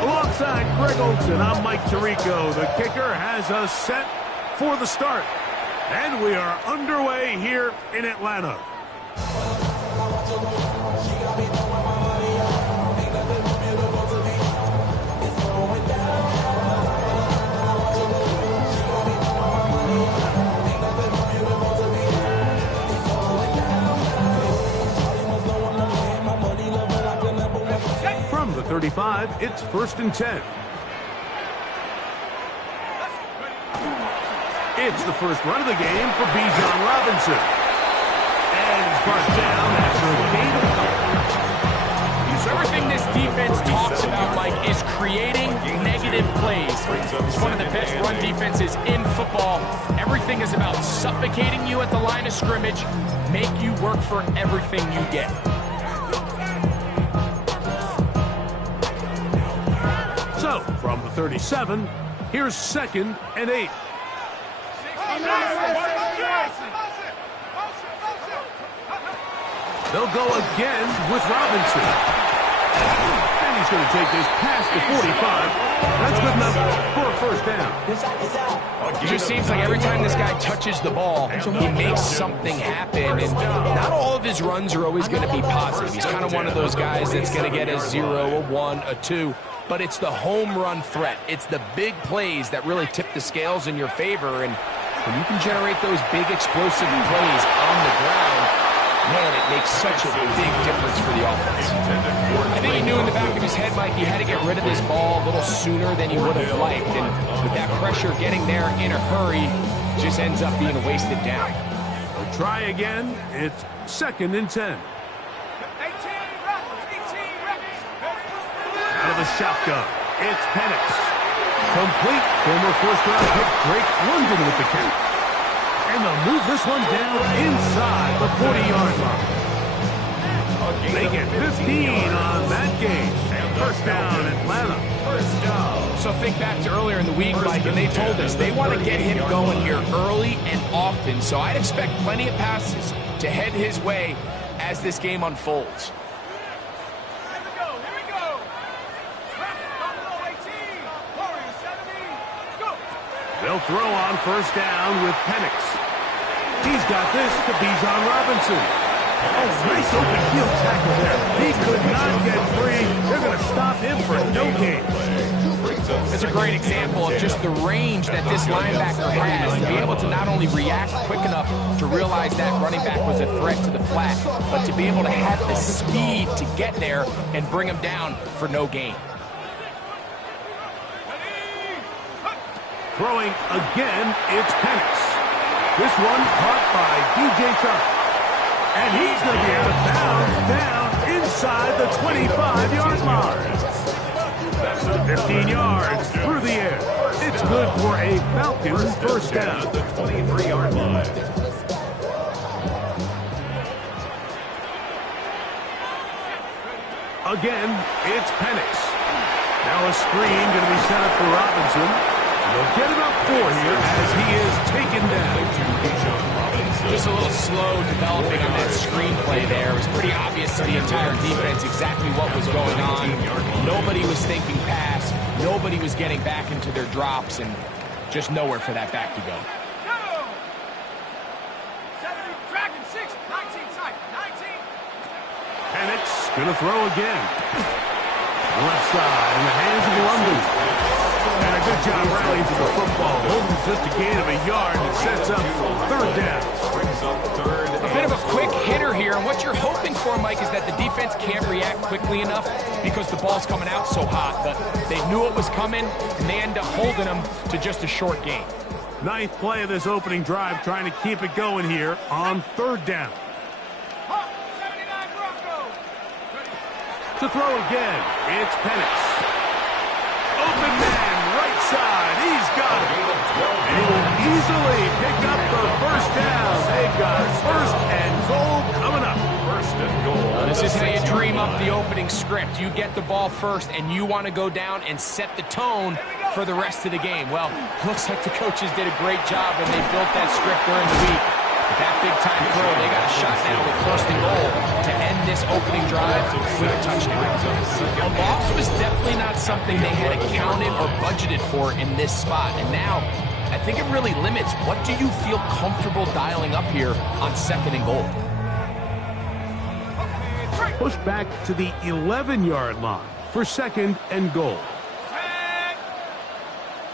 Alongside Greg Olson, I'm Mike Tirico. The kicker has us set for the start. And we are underway here in Atlanta. From the 35, it's 1st and 10. It's the first run of the game for Bijan Robinson. And he's brought down after a gain of So everything this defense talks about, Mike, is creating negative plays. It's one of the best run defenses in football. Everything is about suffocating you at the line of scrimmage, make you work for everything you get. So, from the 37, here's 2nd and 8. They'll go again with Robinson. And he's going to take this past the 45. That's good enough for a 1st down. It just seems like every time this guy touches the ball, he makes something happen. And not all of his runs are always going to be positive. He's kind of one of those guys that's going to get a 0, a 1, a 2. But it's the home run threat. It's the big plays that really tip the scales in your favor. And when you can generate those big explosive plays on the ground, man, it makes such a big difference for the offense. I think he knew in the back of his head, Mike, he had to get rid of this ball a little sooner than he would have liked. And with that pressure getting there in a hurry, just ends up being a wasted down. We'll try again. It's 2nd and 10. Out of the shotgun, it's Penix. Complete. Former 1st-round pick Drake London with the catch. And they'll move this one down inside the 40-yard line. They get 15 on that game. 1st down, Atlanta. 1st down. So think back to earlier in the week, Mike, and they told us they want to get him going here early and often. So I'd expect plenty of passes to head his way as this game unfolds. They'll throw on 1st down with Penix. He's got this to Bijan Robinson. Oh, nice open field tackle there. He could not get free. They're going to stop him for no gain. It's a great example of just the range that this linebacker has to be able to not only react quick enough to realize that running back was a threat to the flat, but to be able to have the speed to get there and bring him down for no gain. Throwing again, it's Penix. This one caught by DJ Chark. And he's going to be out of bounds down inside the 25-yard line. 15 yards through the air. It's good for a Falcons 1st down. The 23-yard line. Again, it's Penix. Now a screen going to be set up for Robinson. They'll get about 4 here as he is taken down. Just a little slow developing on that screenplay there. It was pretty obvious to the entire defense exactly what was going on. Nobody was thinking pass. Nobody was getting back into their drops, and just nowhere for that back to go. Penix going to throw again. Left side in the hands of London. And a good job rallying to the football. Holding just a gain of a yard and sets up 3rd down. A bit of a quick hitter here, and what you're hoping for, Mike, is that the defense can't react quickly enough because the ball's coming out so hot. But they knew it was coming, and they end up holding them to just a short gain. 9th play of this opening drive, trying to keep it going here on 3rd down. To throw again, it's Penix. Open man, right side, he's got it. And he will easily pick up the 1st down. They've got 1st and goal coming up. 1st and goal. This is how you dream up the opening script. You get the ball first, and you want to go down and set the tone for the rest of the game? Well, looks like the coaches did a great job when they built that script during the week. With that big-time throw, they got a shot now with 1st and goal to end this opening drive with a touchdown. A loss was definitely not something they had accounted or budgeted for in this spot. And now, I think it really limits what do you feel comfortable dialing up here on 2nd and goal. Push back to the 11-yard line for 2nd and goal.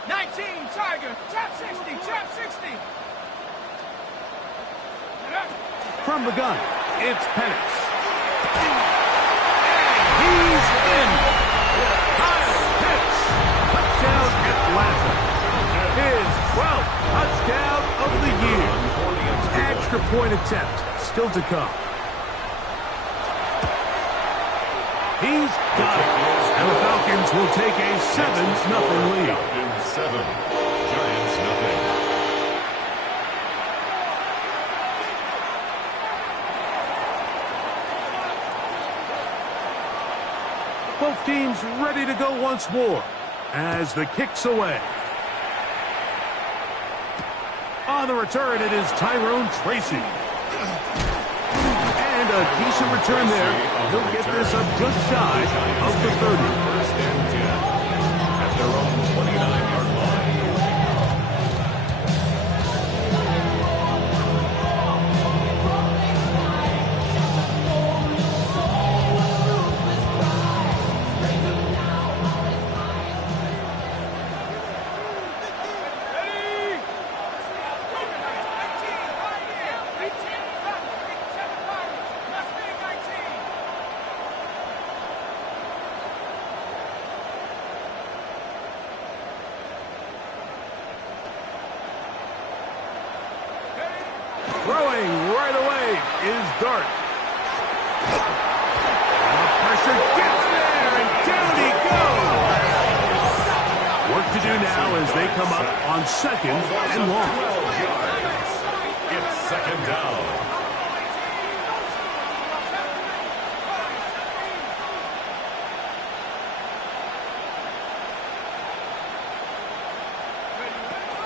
19, Tiger, trap 60, trap 60. From the gun, it's Penix. And he's in. Kyle Penix. Touchdown Atlanta. His 12th touchdown of the year. Extra point attempt still to come. He's got it. And the Falcons will take a 7-0 lead. Falcons 7, Giants nothing. Both teams ready to go once more as the kick's away. On the return, it is Tyrone Tracy. And a decent return there. He'll get this up just shy of the 30. 1st and 10 at their own 29-yard line. Throwing right away is Dart. The pressure gets there, and down he goes. Work to do now as they come up on 2nd and long. 12 yards. It's 2nd down.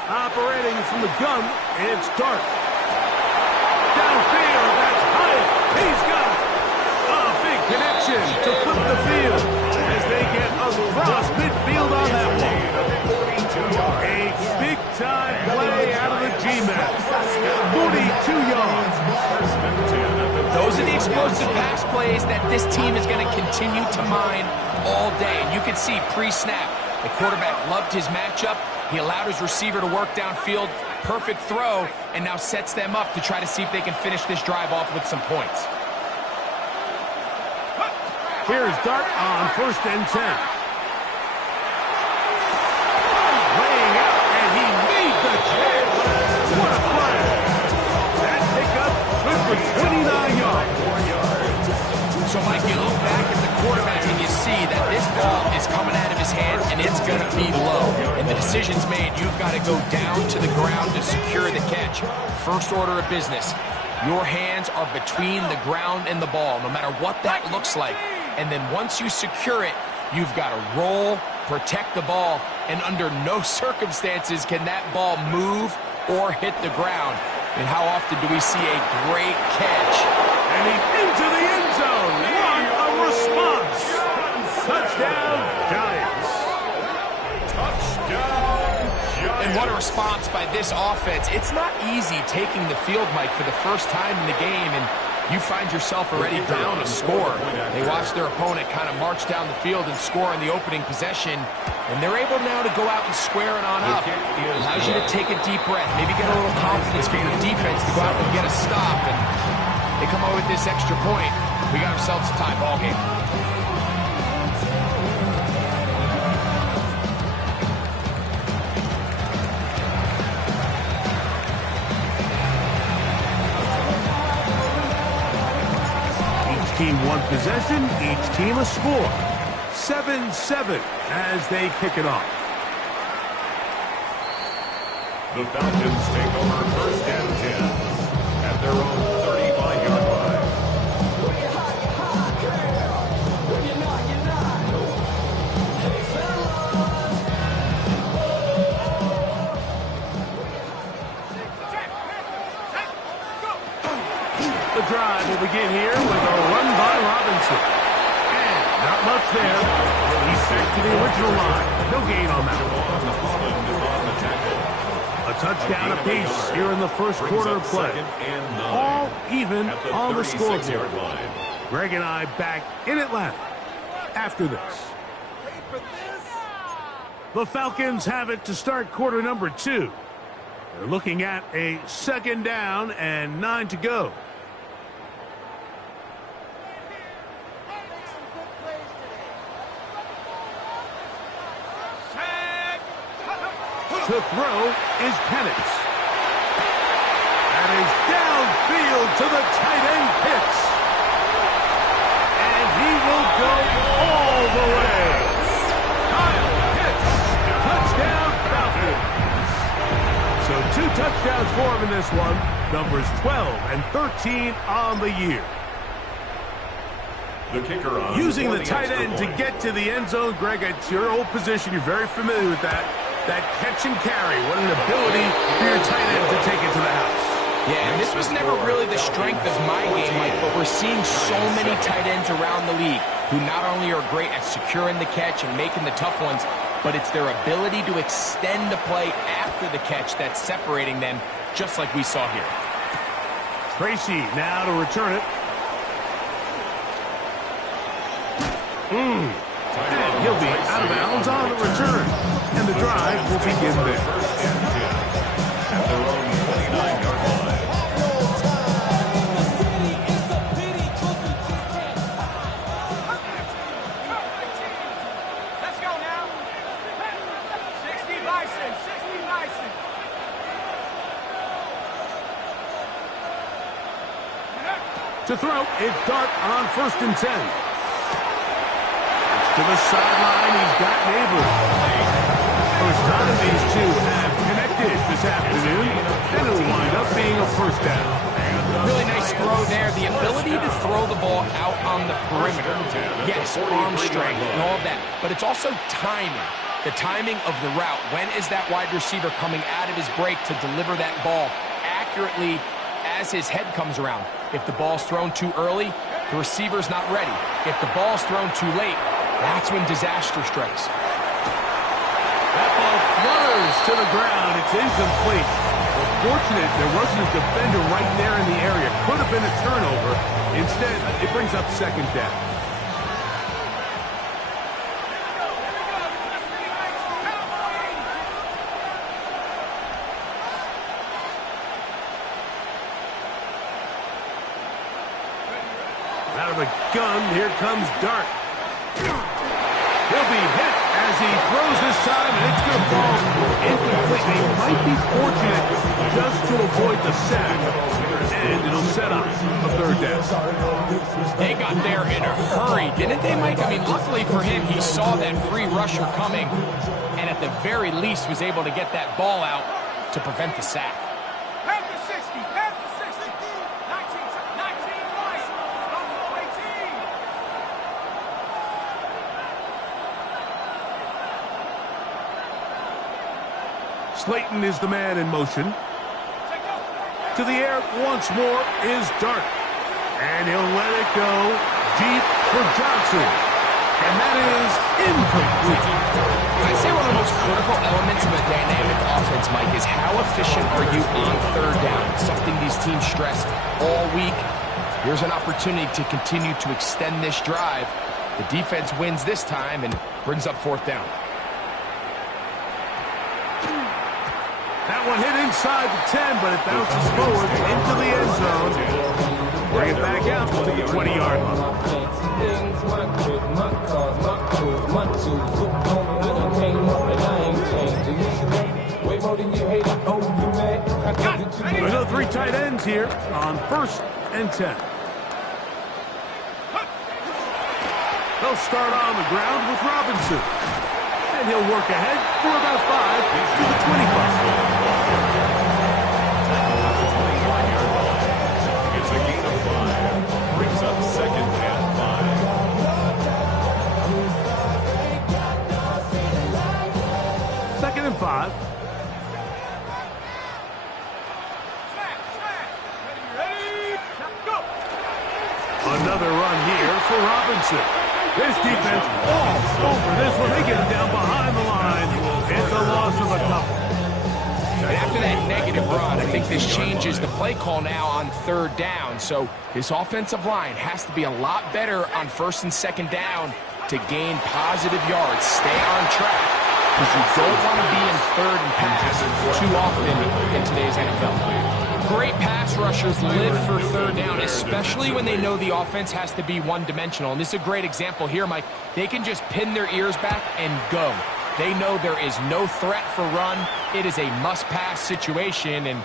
Operating from the gun, it's Dart. Downfield, that's Hyatt. He's got it. A big connection to flip the field as they get across midfield on that one. A big-time play out of the G-Man. 42 yards. Those are the explosive pass plays that this team is going to continue to mine all day. And you can see pre-snap, the quarterback loved his matchup. He allowed his receiver to work downfield. Perfect throw, and now sets them up to try to see if they can finish this drive off with some points. Here's Dart on 1st and 10. Laying out, and he made the catch. What a play. That pickup good for 29 yards. So, Mike, you look back at the quarterback and you see that this ball is coming out of his hand and it's going to be low. And the decision's made. You've got to go down to the ground to secure the catch. First order of business. Your hands are between the ground and the ball, no matter what that looks like. And then once you secure it, you've got to roll, protect the ball, and under no circumstances can that ball move or hit the ground. And how often do we see a great catch? And he's into the end zone. What a response. Touchdown, Giants. Touchdown, Giants. And what a response by this offense. It's not easy taking the field, Mike, for the first time in the game, and you find yourself already down a score. They watch their opponent kind of march down the field and score in the opening possession, and they're able now to go out and square it on up. Allows you to take a deep breath, maybe get a little confidence from your defense to go out and get a stop, and they come out with this extra point. We got ourselves a tie ball game. Team one possession, each team a score. 7-7 as they kick it off. The Falcons take over 1st and 10 at their own 35-yard line. The drive will begin here with a run by Robinson. And not much there. He's back to the original line. No gain on that one. A touchdown apiece here in the first quarter of play. All even on the scoreboard. Greg and I back in Atlanta after this. The Falcons have it to start quarter number 2. They're looking at a 2nd down and 9 to go. To throw is Penix. That is downfield to the tight end Pitts. And he will go all the way. Kyle Pitts, touchdown Falcons. So 2 touchdowns for him in this one. Numbers 12 and 13 on the year. The kicker on Using the tight end to get to the end zone, Greg, it's your old position. You're very familiar with that. That catch and carry. What an ability for your tight end to take it to the house. Yeah, and this was never really the strength of my game, Mike, but we're seeing so many tight ends around the league who not only are great at securing the catch and making the tough ones, but it's their ability to extend the play after the catch that's separating them, just like we saw here. Tracy now to return it. And he'll be out of bounds on the return. And the drive will begin there. At their own 29-yard line. Let's go now. 60 Bison, 60 Bison. To throw, it's Dart on 1st and 10. To the sideline, he's got Neighbors. First time these two have connected this afternoon, and it'll wind up being a 1st down. Really nice throw there. The ability to throw the ball out on the perimeter. Yes, arm strength and all of that, but it's also timing. The timing of the route. When is that wide receiver coming out of his break to deliver that ball accurately as his head comes around? If the ball's thrown too early, the receiver's not ready. If the ball's thrown too late, that's when disaster strikes. That ball flutters to the ground. It's incomplete. Well, fortunate there wasn't a defender right there in the area. Could have been a turnover. Instead, it brings up 2nd down. Out of the gun, here comes Dart. He'll be hit as he throws this time, and it's going to fall incomplete. He might be fortunate just to avoid the sack, and it'll set up a 3rd down. They got there in a hurry, didn't they, Mike? I mean, luckily for him, he saw that free rusher coming, and at the very least was able to get that ball out to prevent the sack. Head to 60, head to 60. 19 right. Buffalo 18. Slayton is the man in motion. To the air once more is Dart. And he'll let it go deep for Johnson. And that is incomplete. I'd say one of the most critical elements of a dynamic offense, Mike, is how efficient are you on 3rd down? It's something these teams stress all week. Here's an opportunity to continue to extend this drive. The defense wins this time and brings up 4th down. That one hit inside the 10, but it bounces forward into the end zone. Bring it back out to the 20-yard line. Another 3 tight ends here on 1st and 10. They'll start on the ground with Robinson. And he'll work ahead for about 5 to the 25. It's a gain of 5. Brings up 2nd and 5. 2nd and 5. Snap, snap. Ready, ready. Go. Another run here for Robinson. This defense all over this one. They get him down behind the line. It's a loss of a couple. And after that negative run, I think this changes the play call now on third down. So this offensive line has to be a lot better on first and second down to gain positive yards. Stay on track, because you don't want to be in third and pass too often in today's NFL. Great pass rushers live for third down, especially when they know the offense has to be one-dimensional. And this is a great example here, Mike. They can just pin their ears back and go. They know there is no threat for run. It is a must-pass situation, and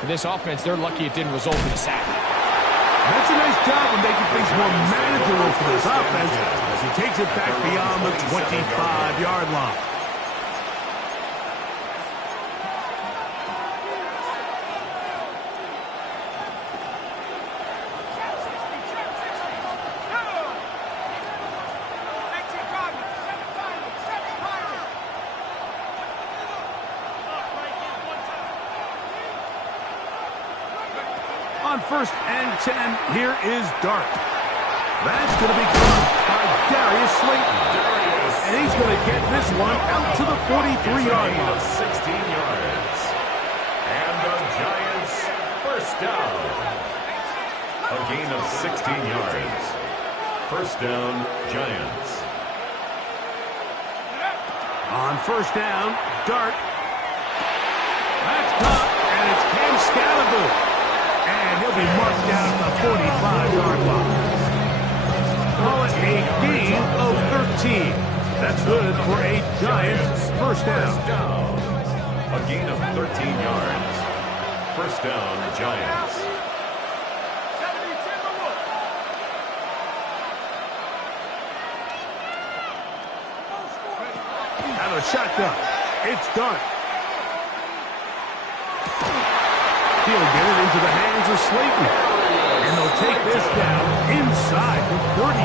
for this offense, they're lucky it didn't result in a sack. That's a nice job of making things more manageable for this offense as he takes it back beyond the 25-yard line. On 1st and 10, here is Dart. That's going to be caught by Darius Slayton. And he's going to get this one out to the 43-yard line. 16 yards. And the Giants first down. A gain of 16 yards. First down, Giants. On 1st down, Dart. That's caught, and it's Cam Scalaboo. And he'll be marked down at the 45-yard line. Call it a gain of 13. That's good for a Giants first down. A gain of 13 yards. First down, Giants. Out of the shotgun. It's Dart. He'll get it into the hands of Slayton. And they'll take this down inside the 35.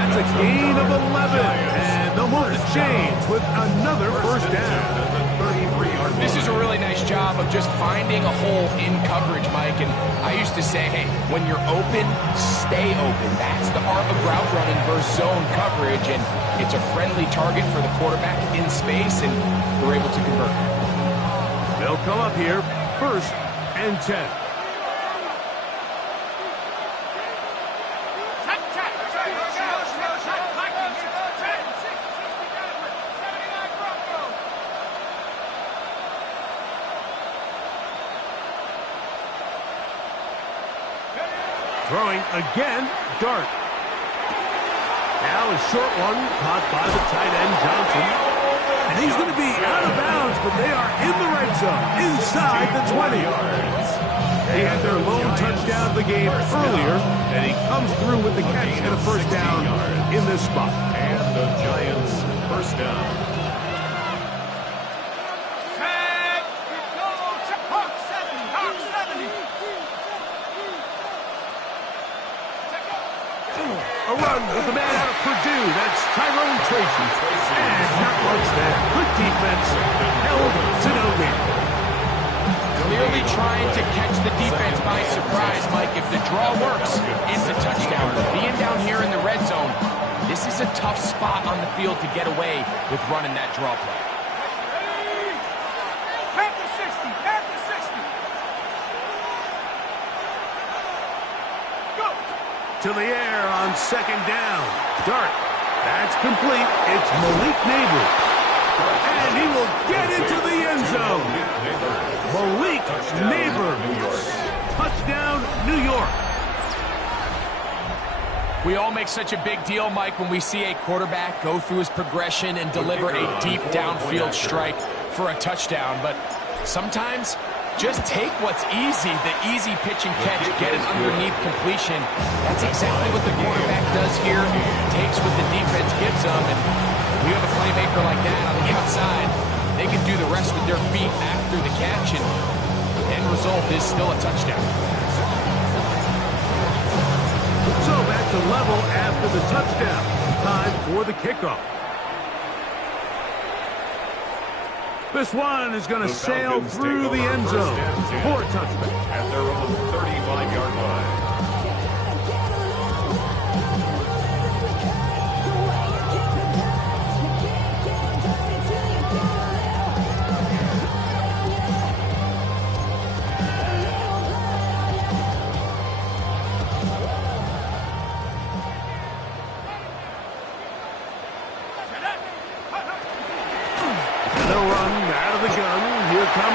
That's a gain of 11. And they'll move the chains with another first down. This is a really nice job of just finding a hole in coverage, Mike. And I used to say, hey, when you're open, stay open. That's the art of route running versus zone coverage. And it's a friendly target for the quarterback in space, and they're able to convert. They'll come up here, 1st and 10. Throwing again, Dart. Now a short one caught by the tight end, Johnson. And he's going to be out of bounds, but they are in the red zone, inside the 20. They had their lone touchdown of the game earlier, and he comes through with the catch and a first down in this spot. And the Giants first down. A run with the man out of Purdue. That's Tyrone Tracy. And not much there. Good defense. Held to no gain. Clearly trying to catch the defense by surprise, Mike. If the draw works, it's a touchdown. But being down here in the red zone, this is a tough spot on the field to get away with running that draw play. To the air on 2nd down. Dart. That's complete. It's Malik Neighbors. And he will get into the end zone. Malik Neighbors. Touchdown, New York. We all make such a big deal, Mike, when we see a quarterback go through his progression and deliver a deep downfield strike for a touchdown. But sometimes, just take what's easy, the easy pitch and catch, get it underneath completion. That's exactly what the quarterback does here. Takes what the defense gives them, and we have a playmaker like that on the outside. They can do the rest with their feet after the catch, and the end result is still a touchdown. So back to level after the touchdown. Time for the kickoff. This one is going to sail through the end zone for a touchback. At their own 35-yard line.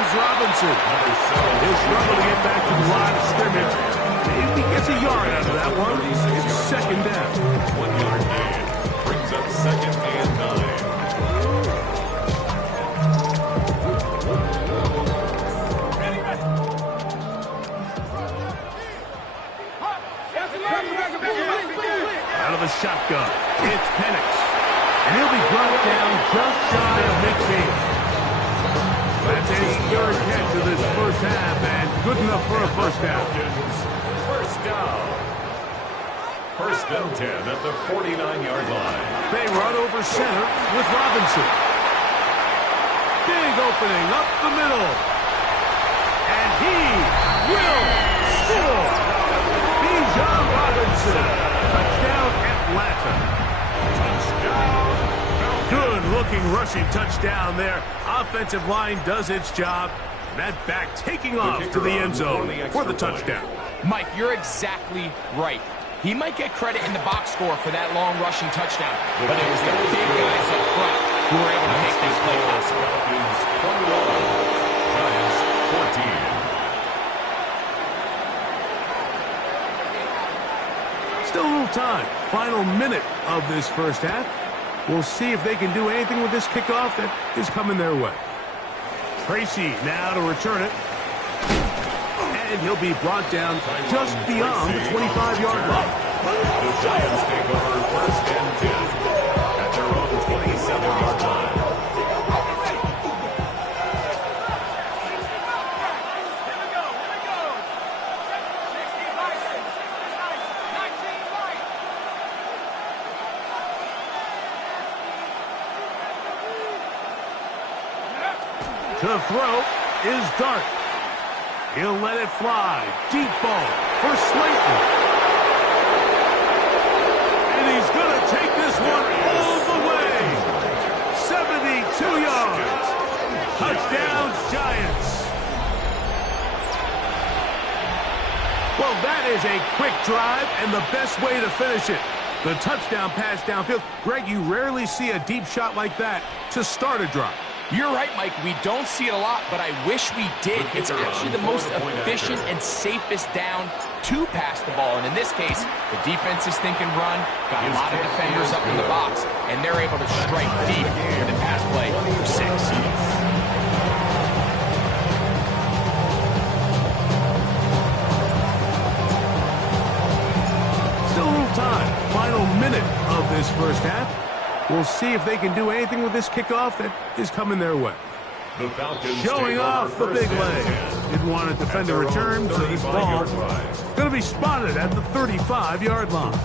is Robinson. He'll struggle to get back to the line of scrimmage. If he gets a yard out of that one, it's second down. 1 yard gain. Brings up second and 9. Out of the shotgun, it's Penix. And he'll be brought down just shy of midfield. That's his third catch of this first half, and good enough for a first down. First down. First and 10 at the 49-yard line. They run over center with Robinson. Big opening up the middle. And he will score. Bijan Robinson. Touchdown, Atlanta. Good-looking rushing touchdown there. Offensive line does its job. And that back taking off to the end zone for the touchdown. Mike, you're exactly right. He might get credit in the box score for that long rushing touchdown, but it was the big guys up front who were able to make this play possible. Falcons 21, Giants 14. Still a little time. Final minute of this first half. We'll see if they can do anything with this kickoff that is coming their way. Tracy now to return it. And he'll be brought down just beyond the 25-yard line. The Giants take over first and 10 at their own 27-yard line. To throw is Dart. He'll let it fly. Deep ball for Slayton. And he's going to take this one all the way. 72 yards. Touchdown, Giants. Well, that is a quick drive and the best way to finish it. The touchdown pass downfield. Greg, you rarely see a deep shot like that to start a drive. You're right, Mike. We don't see it a lot, but I wish we did. It's actually the most efficient and safest down to pass the ball. And in this case, the defense is thinking run, got a lot of defenders up in the box, and they're able to strike deep with the pass play for 6. Still a little time. Final minute of this first half. We'll see if they can do anything with this kickoff that is coming their way. The Falcons showing off the big leg. Didn't want to defend a return, so this ball is going to be spotted at the 35-yard line.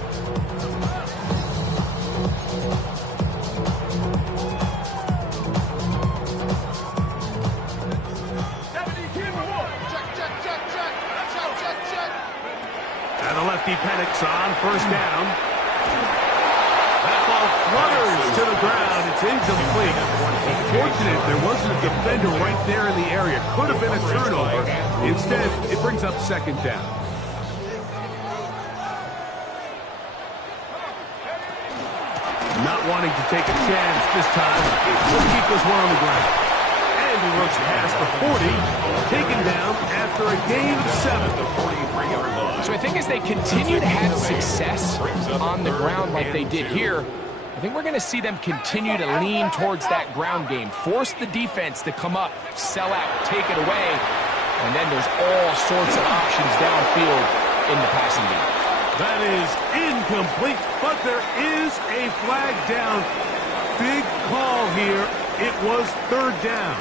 And the lefty Penix on first down. Flutters to the ground. It's incomplete. Unfortunate there wasn't a defender right there in the area. Could have been a turnover. Instead, it brings up second down. Not wanting to take a chance this time. We'll keep this one on the ground. And he looks past the 40. Taken down after a gain of 7. So I think as they continue to have success on the ground like they did here, I think we're going to see them continue to lean towards that ground game, force the defense to come up, sell out, take it away, and then there's all sorts of options downfield in the passing game. That is incomplete, but there is a flag down. Big call here. It was third down.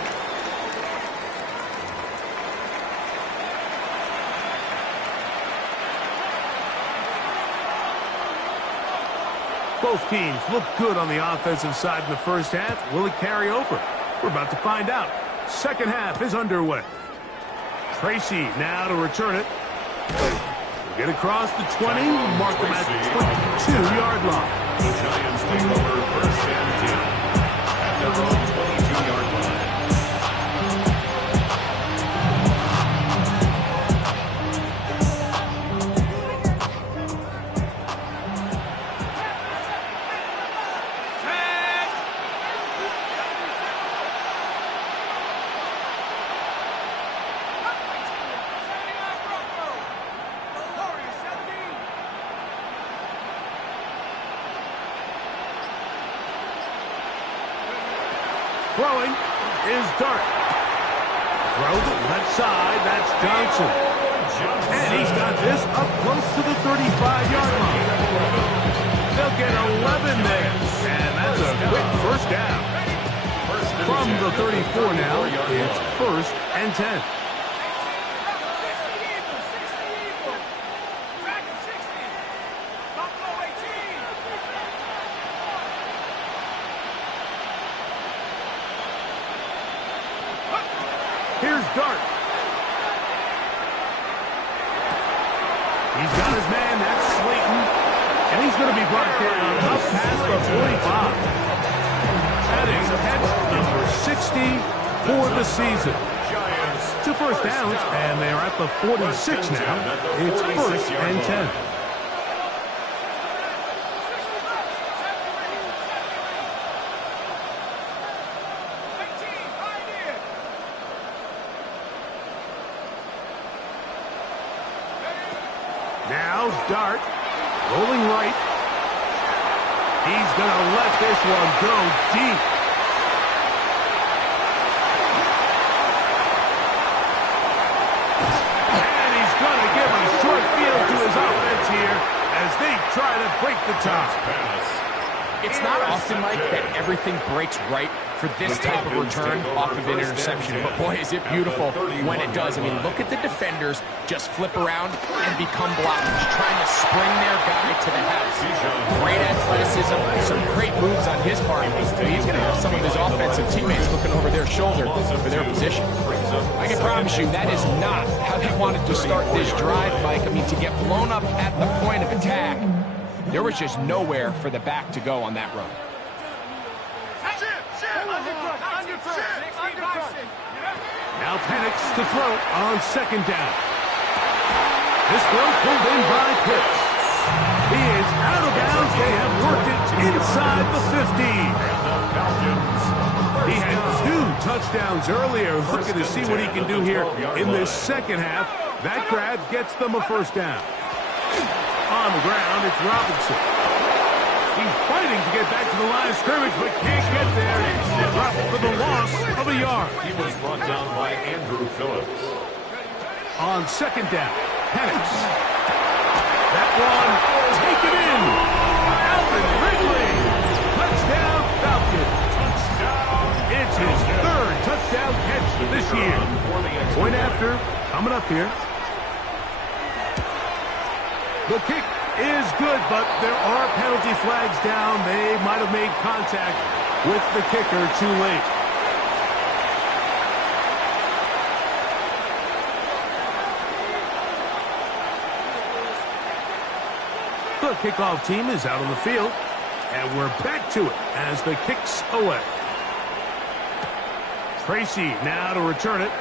Both teams look good on the offensive side in the first half. Will it carry over? We're about to find out. Second half is underway. Tracy now to return it. Get across the 20, mark them at the 22-yard line. The Giants take over first and 10 at their own 22-yard line. throwing is Dart. Throw to the left side. That's Johnson. And he's got this up close to the 35-yard line. They'll get 11 there. And that's a quick first down. From the 34 now, it's 1st and 10. Here's Dart. He's got his man, that's Slayton. And he's going to be brought down up past the 45. That is catch number 60 for the season. 2 first downs, and they're at the 46 now. It's 1st and 10. Now Dart, rolling right. He's going to let this one go deep. And he's going to give a short field to his offense here as they try to break the tie. It's not often, Mike, that everything breaks right for this type of return off of an interception. But boy, is it beautiful when it does. I mean, look at the defenders just flip around and become blockers, trying to spring their guy to the house. Great athleticism, some great moves on his part. He's going to have some of his offensive teammates looking over their shoulder for their position. I can promise you that is not how they wanted to start this drive, Mike. I mean, to get blown up at the point of attack, there was just nowhere for the back to go on that run. Now Penix to throw on 2nd down. This throw pulled in by Pitts. He is out of bounds. They have worked it inside the 50. He had 2 touchdowns earlier. Looking to see what he can do here in this second half. That grab gets them a 1st down. On the ground, it's Robinson. He's fighting to get back to the line of scrimmage, but can't get there. Dropped for the loss of a yard. He was brought down by Andrew Phillips. On 2nd down, Penix. That one taken in. Alvin Ridley. Touchdown, Falcon. It's his 3rd touchdown catch this year. Point after, coming up here. The kick is good, but there are penalty flags down. They might have made contact with the kicker too late. The kickoff team is out on the field, and we're back to it as the kick's away. Tracy now to return it.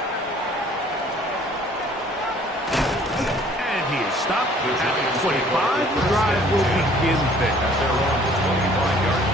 He is stopped at 25. The drive will begin there. They're on the 25-yard line.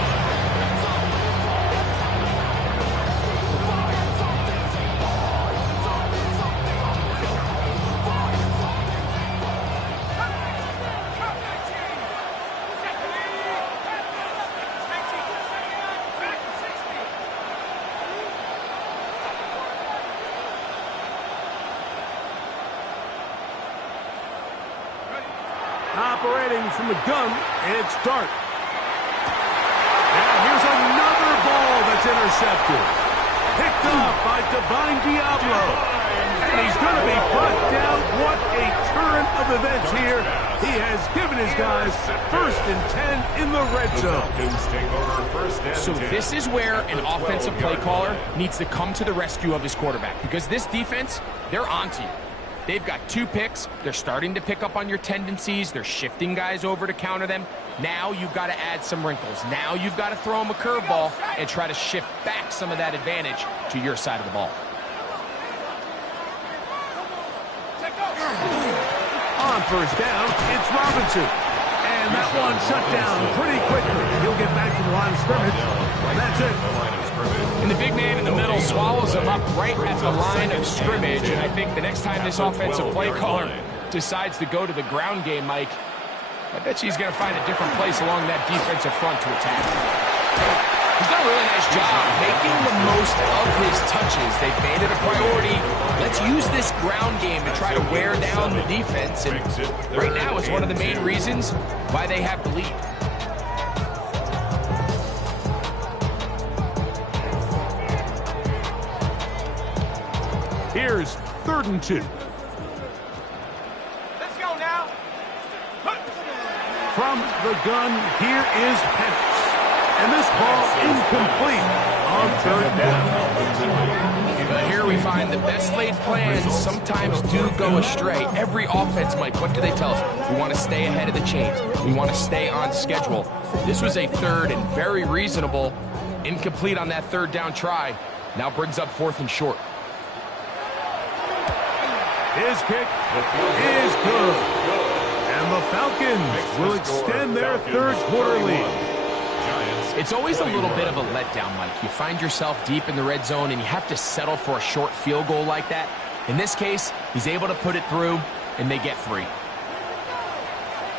Operating from the gun, it's Dart. And here's another ball that's intercepted. Picked off by Divine Diablo. And he's going to be brought down. What a turn of events here. He has given his guys 1st and 10 in the red zone. So this is where an offensive play caller needs to come to the rescue of his quarterback, because this defense, they're onto you. They've got 2 picks. They're starting to pick up on your tendencies. They're shifting guys over to counter them. Now you've got to add some wrinkles. Now you've got to throw them a curveball and try to shift back some of that advantage to your side of the ball. On 1st down, it's Robinson. And that one shut down pretty quickly. He'll get back to the line of scrimmage. That's it. And the big man in the middle swallows him up right at the line of scrimmage. And I think the next time this offensive play caller decides to go to the ground game, Mike, I bet you he's going to find a different place along that defensive front to attack. He's done a really nice job making the most of his touches. They've made it a priority. Let's use this ground game to try to wear down the defense. And right now, it's one of the main reasons why they have the lead. Here's 3rd and 2. Let's go now. From the gun, here is Penix. And this ball incomplete on 3rd down. But here we find the best laid plans sometimes do go astray. Every offense, Mike, what do they tell us? We want to stay ahead of the chains. We want to stay on schedule. This was a 3rd and very reasonable. Incomplete on that 3rd down try. Now brings up 4th and short. His kick is good. And the Falcons will extend their 3rd quarter lead. It's always a little bit of a letdown, Mike. You find yourself deep in the red zone and you have to settle for a short field goal like that. In this case, he's able to put it through and they get 3.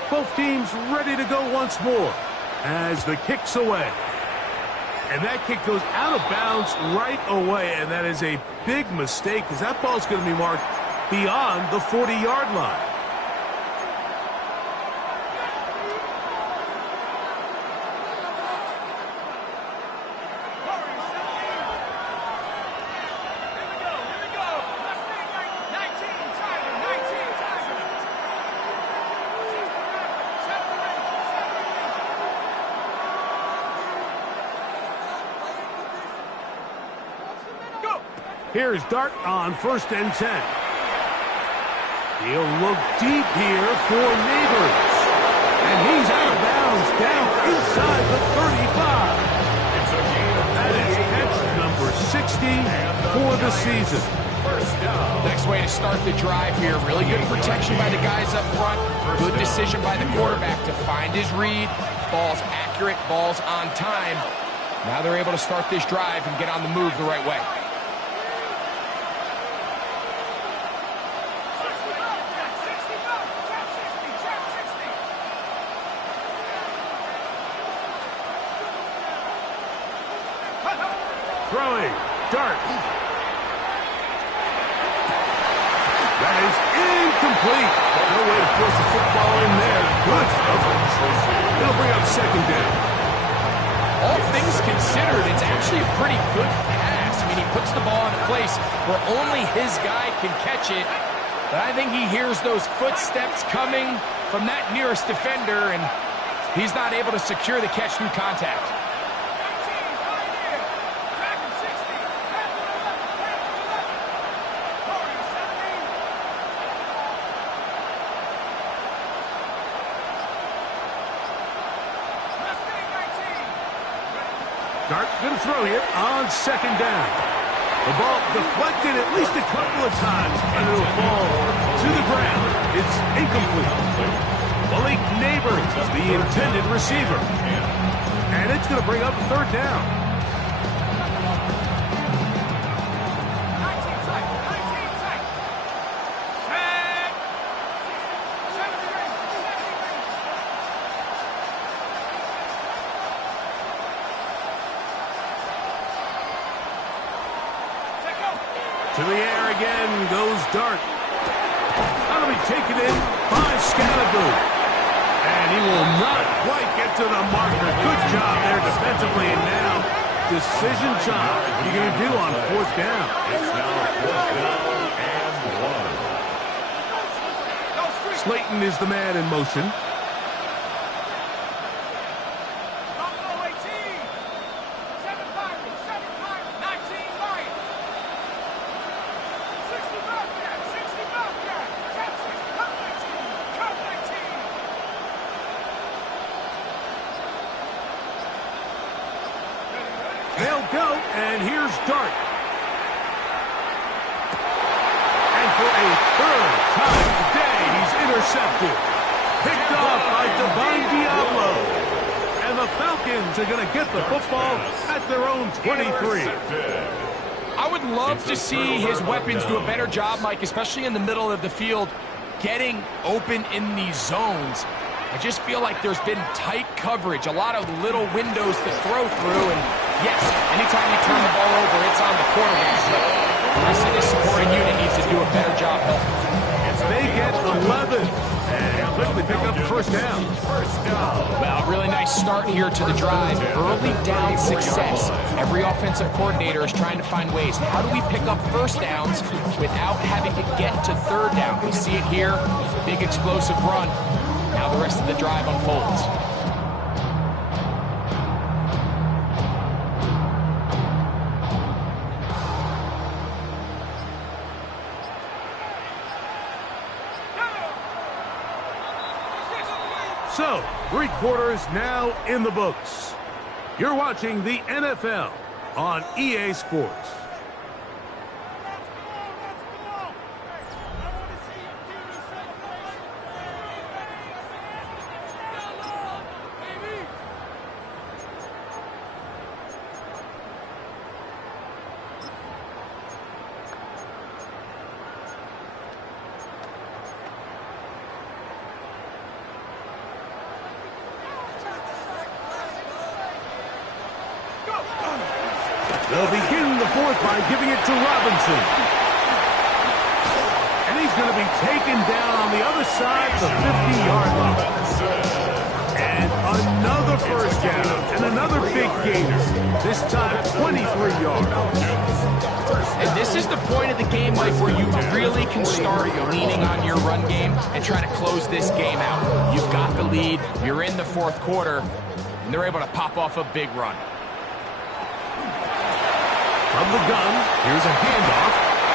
Both teams ready to go once more as the kick's away. And that kick goes out of bounds right away, and that is a big mistake because that ball's going to be marked beyond the 40-yard line. Here's Dart on 1st and 10. He'll look deep here for Neighbors. And he's out of bounds down inside the 35. That is catch number 60 for the season. Next way to start the drive here. Really good protection by the guys up front. Good decision by the quarterback to find his read. Ball's accurate, ball's on time. Now they're able to start this drive and get on the move the right way. Throwing, Dart. That is incomplete. No way to force the football in there. Good coverage. It'll bring up 2nd down. All things considered, it's actually a pretty good pass. I mean, he puts the ball in a place where only his guy can catch it. But I think he hears those footsteps coming from that nearest defender, and he's not able to secure the catch through contact. Dart going to throw here on 2nd down. The ball deflected at least a couple of times, and it'll fall to the ground. It's incomplete. Malik Neighbors is the intended receiver. And it's going to bring up 3rd down. To the air again goes Dart. That'll be taken in by Scalaboo. And he will not quite get to the marker. Good job there defensively. And now, decision time. What are you going to do on 4th down? It's now 4th down and 1. Slayton is the man in motion. They'll go, and here's Dart. And for a 3rd time today, he's intercepted. Picked off by Divine Diablo. And the Falcons are going to get the football at their own 23. I would love to see his weapons do a better job, Mike, especially in the middle of the field, getting open in these zones. I just feel like there's been tight coverage, a lot of little windows to throw through, and Yes, anytime you turn the ball over, it's on the quarterback. The rest of this supporting unit needs to do a better job helping. They get 11 and quickly pick up the first down. Well, really nice start here to the drive. Early down success. Every offensive coordinator is trying to find ways. How do we pick up first downs without having to get to third down? We see it here. Big explosive run. Now the rest of the drive unfolds. So, 3 quarters now in the books. You're watching the NFL on EA Sports. They'll begin the fourth by giving it to Robinson. And he's going to be taken down on the other side of the 50-yard line. And another first down and another big gainer. This time 23 yards. And this is the point of the game, Mike, where you really can start leaning on your run game and try to close this game out. You've got the lead, you're in the fourth quarter, and they're able to pop off a big run. From the gun, here's a handoff,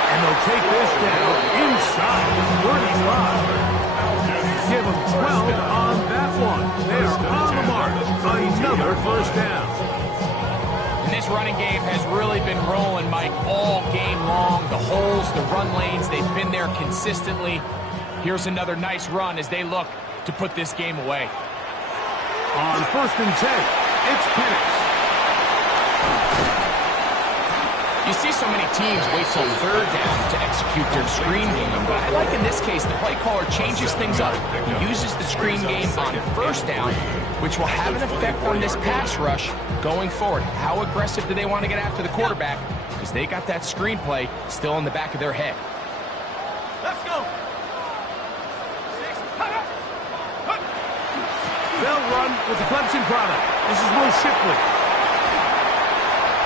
and they'll take this down inside the 35. Give them 12 on that one. They are on the mark. Another first down. And this running game has really been rolling, Mike, all game long. The holes, the run lanes, they've been there consistently. Here's another nice run as they look to put this game away. On 1st and 10, it's Penix. You see so many teams wait till third down to execute their screen game, but I like in this case the play caller changes things up. He uses the screen game on first down, which will have an effect on this pass rush going forward. How aggressive do they want to get after the quarterback? Because they got that screen play still in the back of their head. Let's go. They'll run with the Clemson product. This is Will Shipley.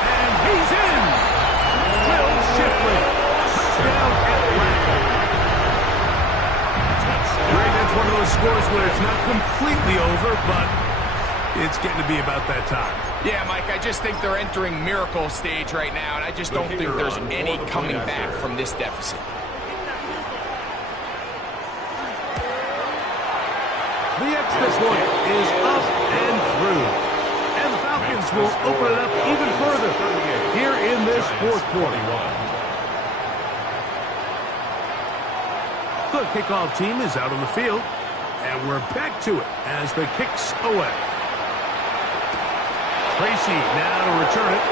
And he's in. Will Shipley. Touchdown Atlanta. Greg, that's one of those scores where it's not completely over, but it's getting to be about that time. Yeah, Mike, I just think they're entering miracle stage right now, and I just don't think there's any coming back from this deficit. The extra point is up and through. And the Falcons will open it up even further here in this fourth quarter. The kickoff team is out on the field, and we're back to it as the kick's away. Tracy now to return it.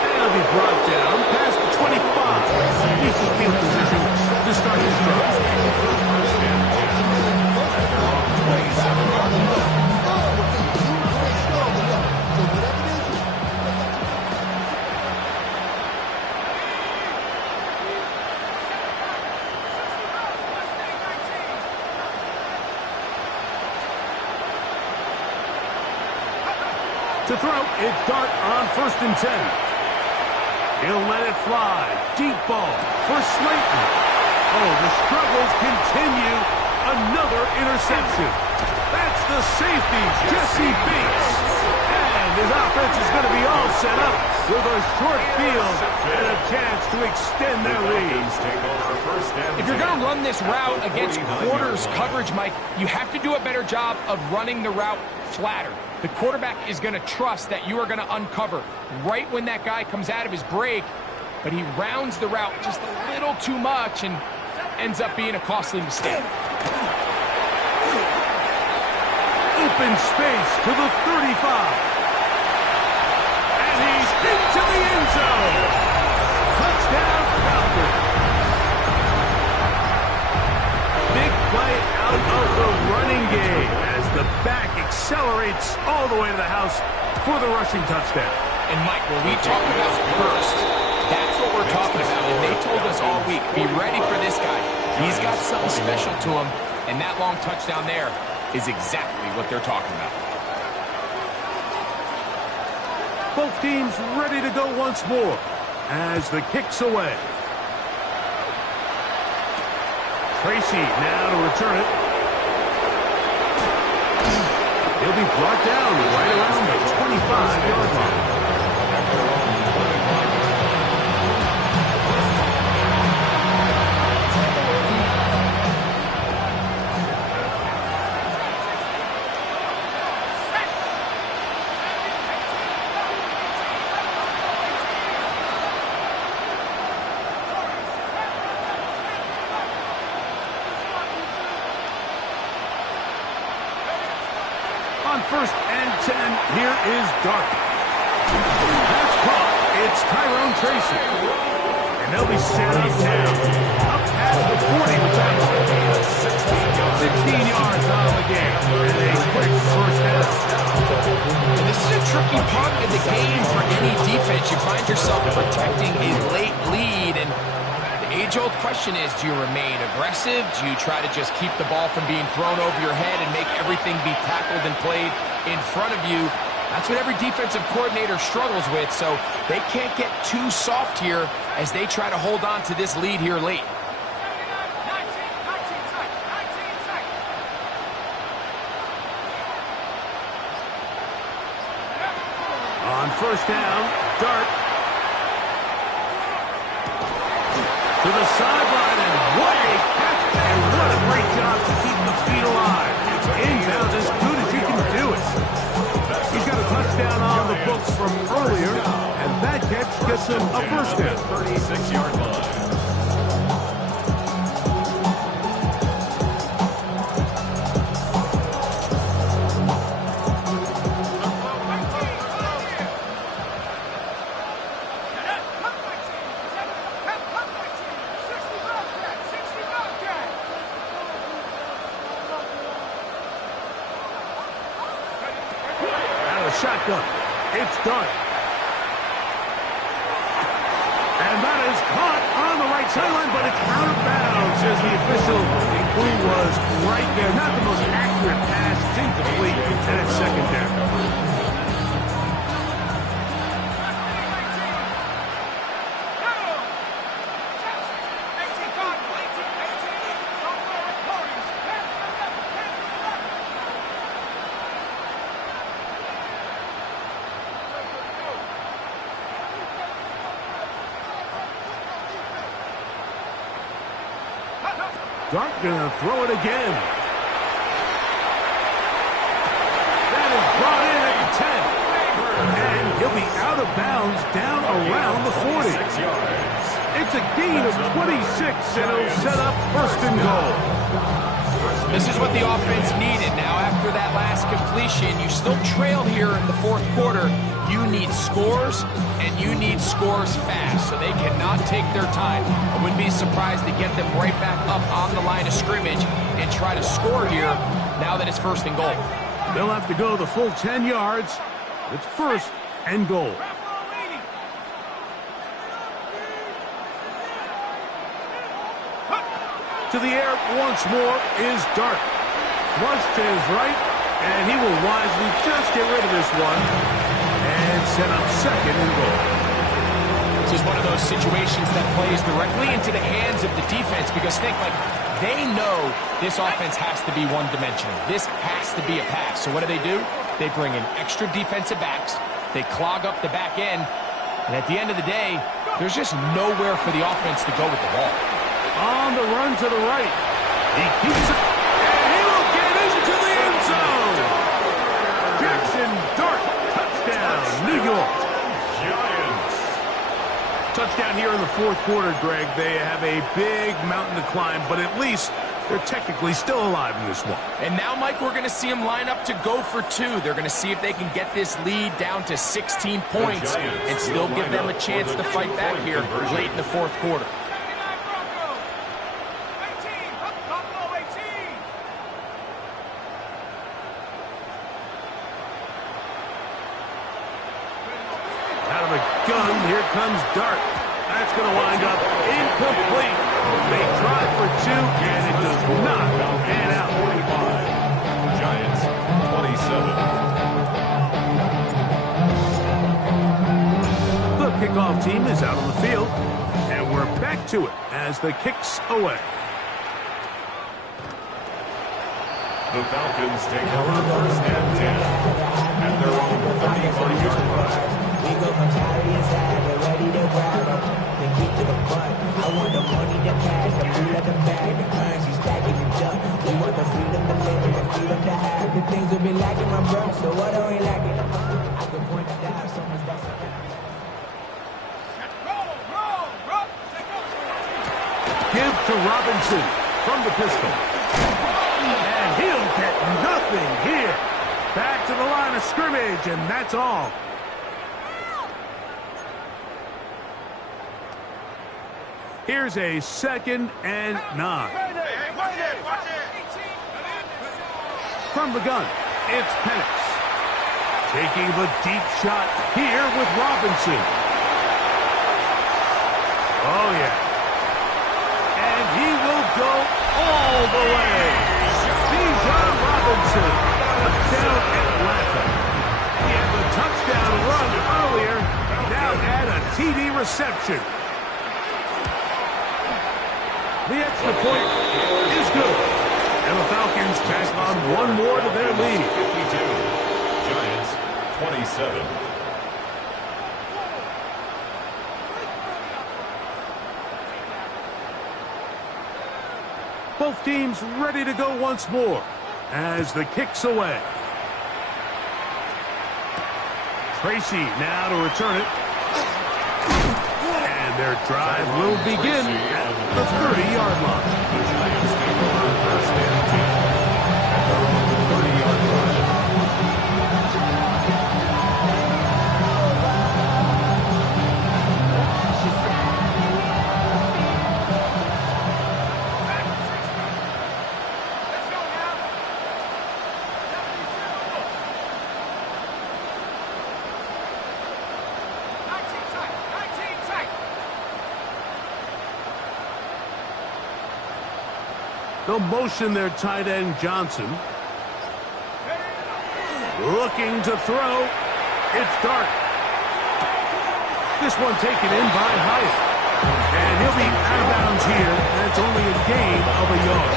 And it'll be brought down past the 25. Decent field position to start his drive. To throw, it's Dart on 1st and 10. He'll let it fly. Deep ball for Slayton. Oh, the struggles continue. Another interception. That's the safety, Jesse Bates. And his offense is going to be all set up with a short field and a chance to extend their lead. If you're going to run this route against quarters coverage, Mike, you have to do a better job of running the route flatter. The quarterback is going to trust that you are going to uncover right when that guy comes out of his break, but he rounds the route just a little too much and ends up being a costly mistake. Open space to the 35. And he's into the end zone. Touchdown, Falcons. Big play out of the running game as the back accelerates all the way to the house for the rushing touchdown. And Mike, when we talk about burst, that's what we're talking about. And they told us all week, be ready for this guy. He's got something special to him, and that long touchdown there is exactly what they're talking about. Both teams ready to go once more as the kick's away. Tracy now to return it. He'll be brought down right around the 25-yard line. On 1st and 10, here is Dark. That's caught. It's Tyrone Tracy. And they'll be set up now. Up past the 40 with that. 16 yards out of the game. And a quick first down. And this is a tricky part of the game for any defense. You find yourself protecting a late lead, and the age-old question is, do you remain aggressive? Do you try to just keep the ball from being thrown over your head and make everything be tackled and played in front of you? That's what every defensive coordinator struggles with, so they can't get too soft here as they try to hold on to this lead here late. On 1st down, Dart. To the sideline, and what a catch, and what a great job to keep the feet alive. Inbounds as good as you can do it. He's got a touchdown on the books from earlier, and that catch gets him a first down. 36-yard line. Shotgun. It's Dart. And that is caught on the right sideline, but it's out of bounds, says the official, who was right there. Not the most accurate pass. It's incomplete, and it's second down. Dart gonna throw it again. That is brought in at the 10. And he'll be out of bounds down around the 40. It's a gain of 26, and it'll set up 1st and goal. This is what the offense needed. Now, after that last completion, you still trail here in the 4th quarter. You need scores, and you need scores fast, so they cannot take their time. I wouldn't be surprised to get them right back up on the line of scrimmage and try to score here now that it's 1st and goal. They'll have to go the full 10 yards. It's 1st and goal. To the air once more is Dart. Flush to his right, and he will wisely just get rid of this one and set up 2nd and goal. This is one of those situations that plays directly into the hands of the defense, because think, like, they know this offense has to be one-dimensional. This has to be a pass. So what do? They bring in extra defensive backs. They clog up the back end. And at the end of the day, there's just nowhere for the offense to go with the ball. On the run to the right. He keeps it, and he will get into the end zone. Jackson Dart, touchdown, New York. Giants. Touchdown here in the 4th quarter, Greg. They have a big mountain to climb, but at least they're technically still alive in this one. And now, Mike, we're going to see them line up to go for 2. They're going to see if they can get this lead down to 16 points and still give them a chance to fight back here late in the 4th quarter. comes Dart. That's going to wind up incomplete. They try for two, and it does not pan out. 45. Giants, 27. The kickoff team is out on the field, and we're back to it as the kick's away. The Falcons take over first and 10 at their own 35-yard line. We go from side to side, they're ready to grab them. They keep to the front. I want the money, the cash, the food at the bag, the currency stacking the junk. We want the freedom to live and the freedom to have. The things will be lacking, my bro, so what are we lacking? I can point it out, so much that's a fact. Roll. Give to Robinson from the pistol. And he'll get nothing here. Back to the line of scrimmage, and that's all. Here's a 2nd and 9. From the gun, it's Penix. Taking the deep shot here with Robinson. Oh, yeah. And he will go all the way. Bijan Robinson, touchdown Atlanta. He had the touchdown run earlier. Now add a TD reception. The extra point is good. And the Falcons tack on one more to their lead. 52. Giants, 27. Both teams ready to go once more as the kick's away. Tracy now to return it. And their drive will begin at the 30-yard line. The Giants take over first and 10 at their own 30-yard line. Let's go now. 19 tight. They'll motion their tight end Johnson. Looking to throw. It's Dart. This one taken in by Hyatt. And he'll be out of bounds here, and it's only a gain of a yard.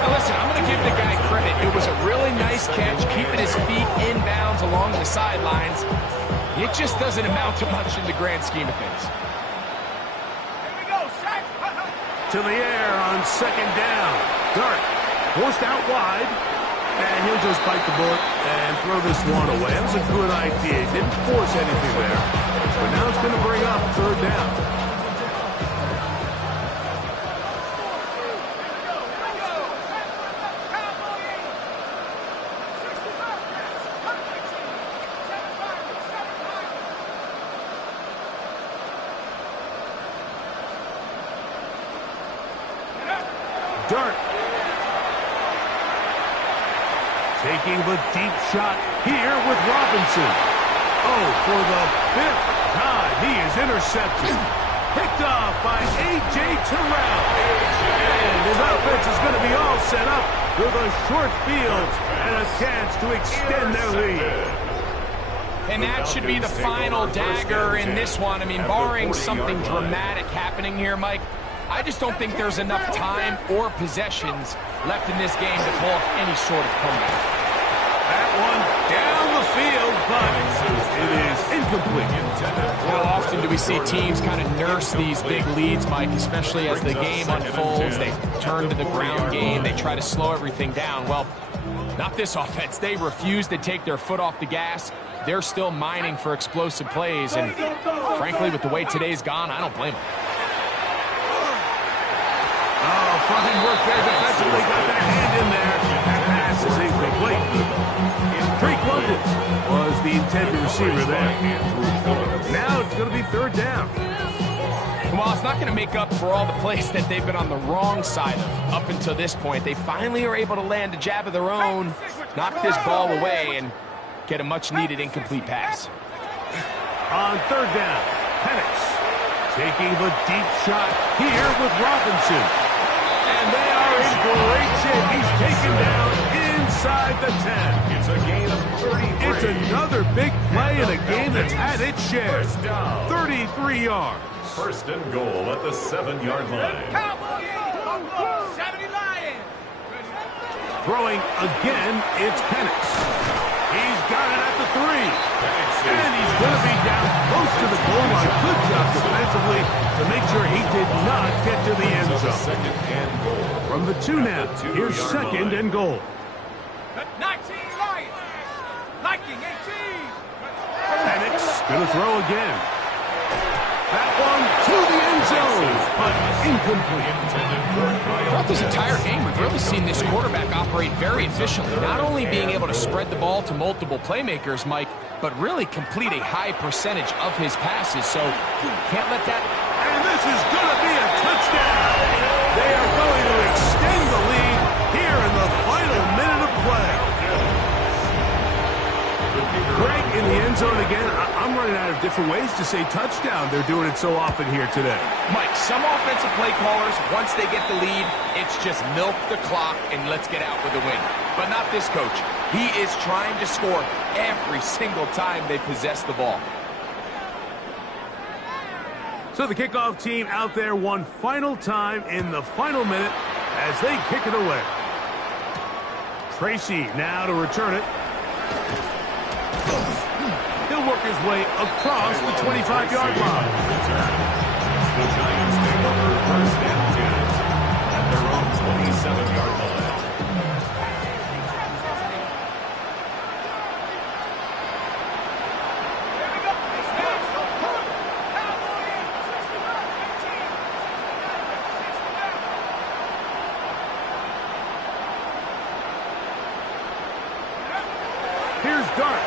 Now listen, I'm going to give the guy credit. It was a really nice catch, keeping his feet in bounds along the sidelines. It just doesn't amount to much in the grand scheme of things. Here we go, sack. To the air on 2nd down. Dart forced out wide. And he'll just bite the bullet and throw this one away. That was a good idea. He didn't force anything there. But now it's going to bring up 3rd down. Dart. Taking the deep shot here with Robinson. Oh, for the 5th time, he is intercepted. Picked off by A.J. Terrell. And his offense is going to be all set up with a short field and a chance to extend their lead. And that should be the final dagger in this one. I mean, barring something dramatic happening here, Mike, I just don't think there's enough time or possessions left in this game to pull off any sort of comeback. That one down the field, but it is incomplete. How often do we see teams kind of nurse these big leads, Mike, especially as the game unfolds? They turn to the ground game. They try to slow everything down. Well, not this offense. They refuse to take their foot off the gas. They're still mining for explosive plays, and frankly, with the way today's gone, I don't blame them. Oh, front-end work there defensively. Got that hand in there. That pass is incomplete. Drake London was the intended receiver there. Now it's going to be 3rd down. Well, it's not going to make up for all the plays that they've been on the wrong side of up until this point. They finally are able to land a jab of their own, knock this ball away, and get a much-needed incomplete pass. On 3rd down. Penix taking the deep shot here with Robinson. And they are in great shape. He's taken down inside the 10. It's a gain of 33. It's another big play in a game that's had its share. 33 yards. First and goal at the 7-yard line. Cowboys! 70 Lions! Throwing again, it's Penix. He's got it at the 3. And he's going to be down close to the goal line. Good job defensively to make sure he did not get to the end zone. Second and goal. From the 2 now, here's second and goal. 19 Lions! Viking 18! Penix going to throw again. That one to the end zone, but incomplete. Throughout this entire game, we've really seen this quarterback operate very efficiently, not only being able to spread the ball to multiple playmakers, Mike, but really complete a high percentage of his passes, so can't let that... And this is going to be a touchdown. They are going to extend the lead here in the final minute of play. Greg in the end zone again. I'm running out of different ways to say touchdown. They're doing it so often here today. Mike, some offensive play callers, once they get the lead, it's just milk the clock and let's get out with a win. But not this coach. He is trying to score every single time they possess the ball. So the kickoff team out there one final time in the final minute as they kick it away. Tracy now to return it. He'll work his way across the 25-yard line. The Giants take over first and 10 at their own 27-yard line. Here's Dart.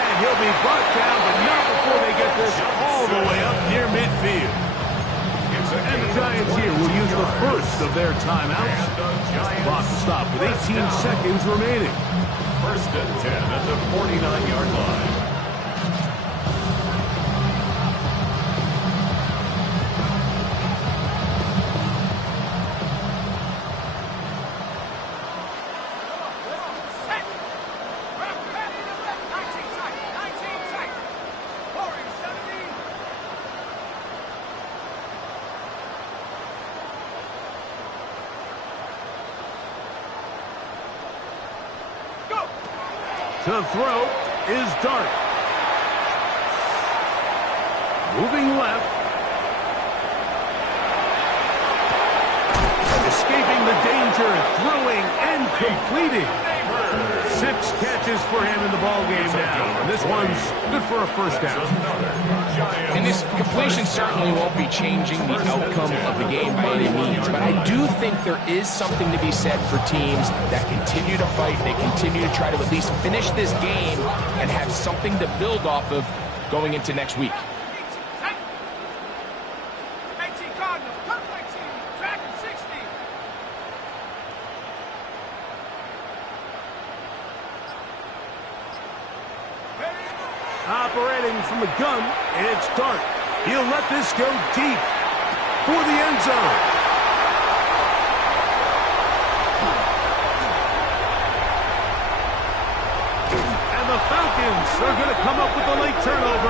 And he'll be brought down, but not before they get this all the way up near midfield. And the Giants here will use the first of their timeouts. Clock stopped with 18 seconds remaining. First and 10 at the 49-yard line. To throw is Dart. Moving left. Escaping the danger, throwing and completing. 6 catches for him in the ballgame now. And this one's good for a first down. And this completion certainly won't be changing the outcome of the game by any means, but I do think there is something to be said for teams that continue to fight, they continue to try to at least finish this game and have something to build off of going into next week. 18 Cardinals, come 19, Dragon 60. Operating from the gun, it's Dart. He'll let this go deep for the end zone. And the Falcons are going to come up with the late turnover.